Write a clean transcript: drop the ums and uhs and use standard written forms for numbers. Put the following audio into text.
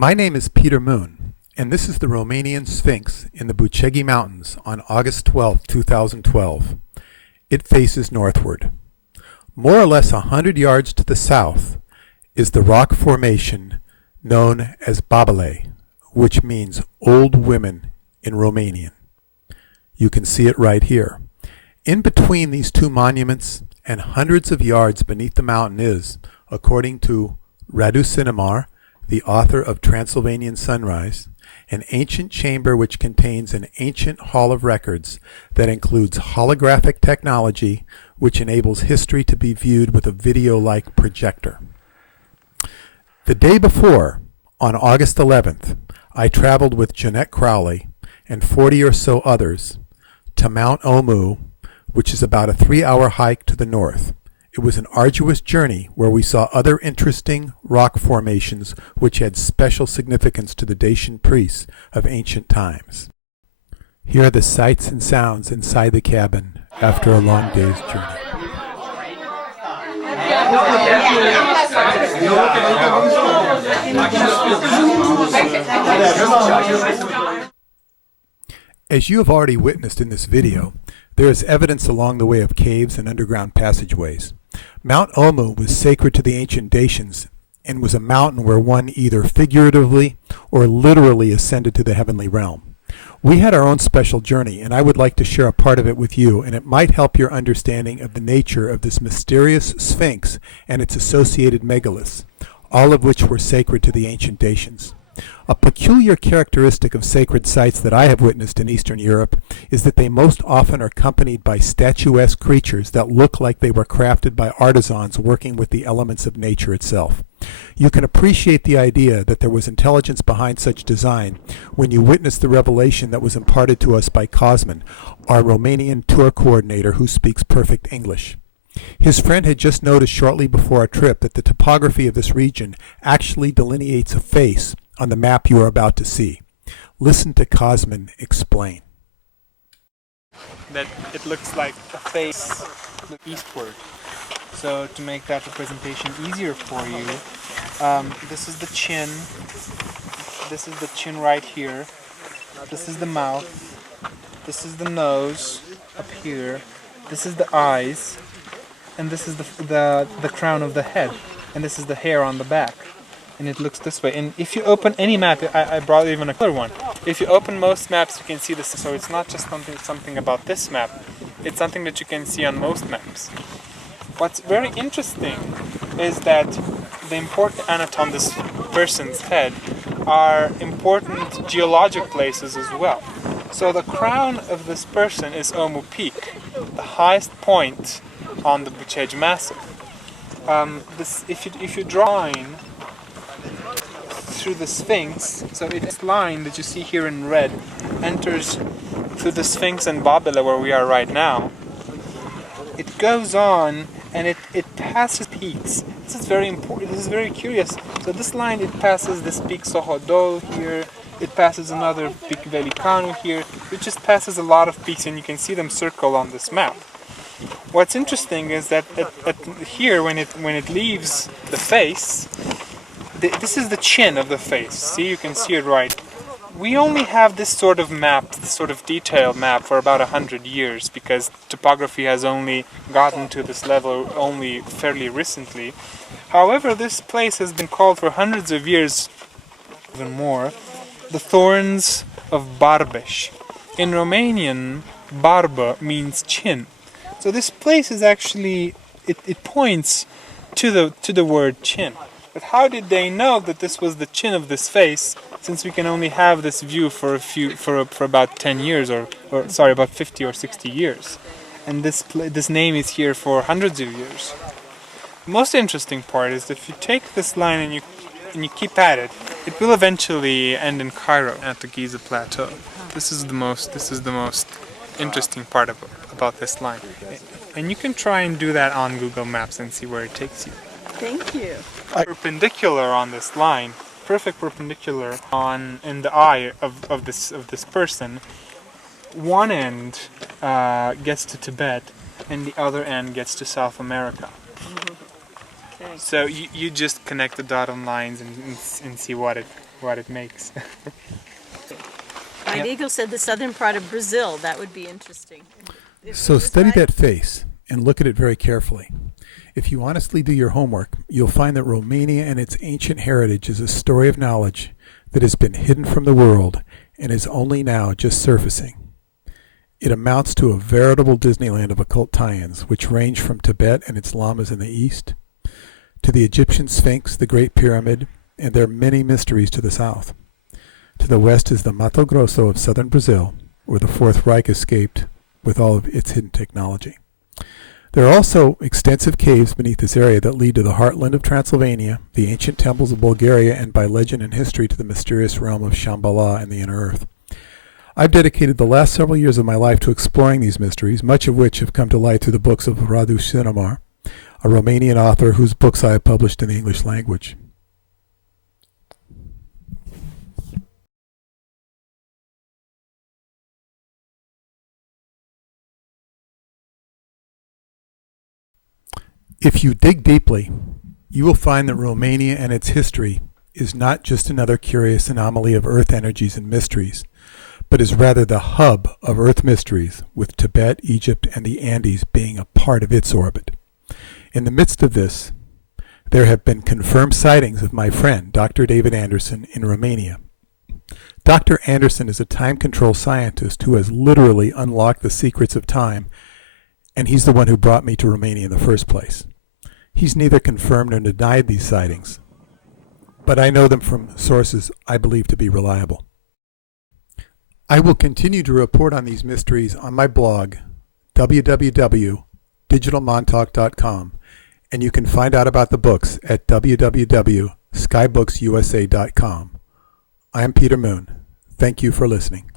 My name is Peter Moon, and this is the Romanian Sphinx in the Bucegi Mountains on August 12, 2012. It faces northward. More or less 100 yards to the south is the rock formation known as Babele, which means old women in Romanian. You can see it right here. In between these two monuments and hundreds of yards beneath the mountain is, according to Radu Cinemar, the author of Transylvanian Sunrise, an ancient chamber which contains an ancient hall of records that includes holographic technology which enables history to be viewed with a video-like projector. The day before, on August 11th, I traveled with Jeanette Crowley and 40 or so others to Mount Omu, which is about a 3-hour hike to the north. It was an arduous journey where we saw other interesting rock formations which had special significance to the Dacian priests of ancient times. Here are the sights and sounds inside the cabin after a long day's journey. As you have already witnessed in this video, there is evidence along the way of caves and underground passageways. Mount Omu was sacred to the ancient Dacians and was a mountain where one either figuratively or literally ascended to the heavenly realm. We had our own special journey, and I would like to share a part of it with you, and it might help your understanding of the nature of this mysterious Sphinx and its associated megaliths, all of which were sacred to the ancient Dacians. A peculiar characteristic of sacred sites that I have witnessed in Eastern Europe is that they most often are accompanied by statuesque creatures that look like they were crafted by artisans working with the elements of nature itself. You can appreciate the idea that there was intelligence behind such design when you witness the revelation that was imparted to us by Cosmin, our Romanian tour coordinator who speaks perfect English. His friend had just noticed shortly before our trip that the topography of this region actually delineates a face on the map you are about to see. Listen to Cosmin explain. That it looks like a face eastward. So to make that representation easier for you, this is the chin. This is the chin right here. This is the mouth. This is the nose up here. This is the eyes. And this is the crown of the head. And this is the hair on the back. And it looks this way. And if you open any map, I brought even a clear one. If you open most maps, you can see this. So it's not just something about this map. It's something that you can see on most maps. What's very interesting is that the important anatomy on this person's head are important geologic places as well. So the crown of this person is Omu Peak, the highest point on the Bucegi Massif. If you're drawing through the Sphinx, so this line that you see here in red enters through the Sphinx and Babele where we are right now. It goes on and it passes peaks. This is very important. This is very curious. So this line, it passes this peak Sohodol here. It passes another peak Velicanu here. It just passes a lot of peaks, and you can see them circle on this map. What's interesting is that here, when it leaves the face, this is the chin of the face. See, you can see it right. We only have this sort of map, this sort of detailed map, for about 100 years, because topography has only gotten to this level only fairly recently. However, this place has been called for hundreds of years, even more, the Thorns of Barbeș. In Romanian, barbă means chin. So this place is actually, it points to the word chin. But how did they know that this was the chin of this face, since we can only have this view for about 10 years, or about 50 or 60 years, and this name is here for hundreds of years. The most interesting part is that if you take this line and you keep at it, it will eventually end in Cairo at the Giza Plateau. This is the most interesting part about this line, and you can try and do that on Google Maps and see where it takes you. Thank you. Perpendicular on this line, perfect perpendicular in the eye of this person. One end gets to Tibet, and the other end gets to South America. Okay. So you just connect the dotted lines and see what it makes. My Yep. eagle said the southern part of Brazil. That would be interesting. So Is study right? that face and look at it very carefully. If you honestly do your homework, you'll find that Romania and its ancient heritage is a story of knowledge that has been hidden from the world and is only now just surfacing. It amounts to a veritable Disneyland of occult tie-ins, which range from Tibet and its lamas in the east, to the Egyptian Sphinx, the Great Pyramid, and their many mysteries to the south. To the west is the Mato Grosso of southern Brazil, where the Fourth Reich escaped with all of its hidden technology. There are also extensive caves beneath this area that lead to the heartland of Transylvania, the ancient temples of Bulgaria, and by legend and history to the mysterious realm of Shambhala and the inner earth. I've dedicated the last several years of my life to exploring these mysteries, much of which have come to light through the books of Radu Sinamar, a Romanian author whose books I have published in the English language. If you dig deeply, you will find that Romania and its history is not just another curious anomaly of Earth energies and mysteries, but is rather the hub of Earth mysteries, with Tibet, Egypt, and the Andes being a part of its orbit. In the midst of this, there have been confirmed sightings of my friend, Dr. David Anderson, in Romania. Dr. Anderson is a time control scientist who has literally unlocked the secrets of time, and he's the one who brought me to Romania in the first place. He's neither confirmed nor denied these sightings, but I know them from sources I believe to be reliable. I will continue to report on these mysteries on my blog, www.digitalmontauk.com, and you can find out about the books at www.skybooks.usa.com. I am Peter Moon. Thank you for listening.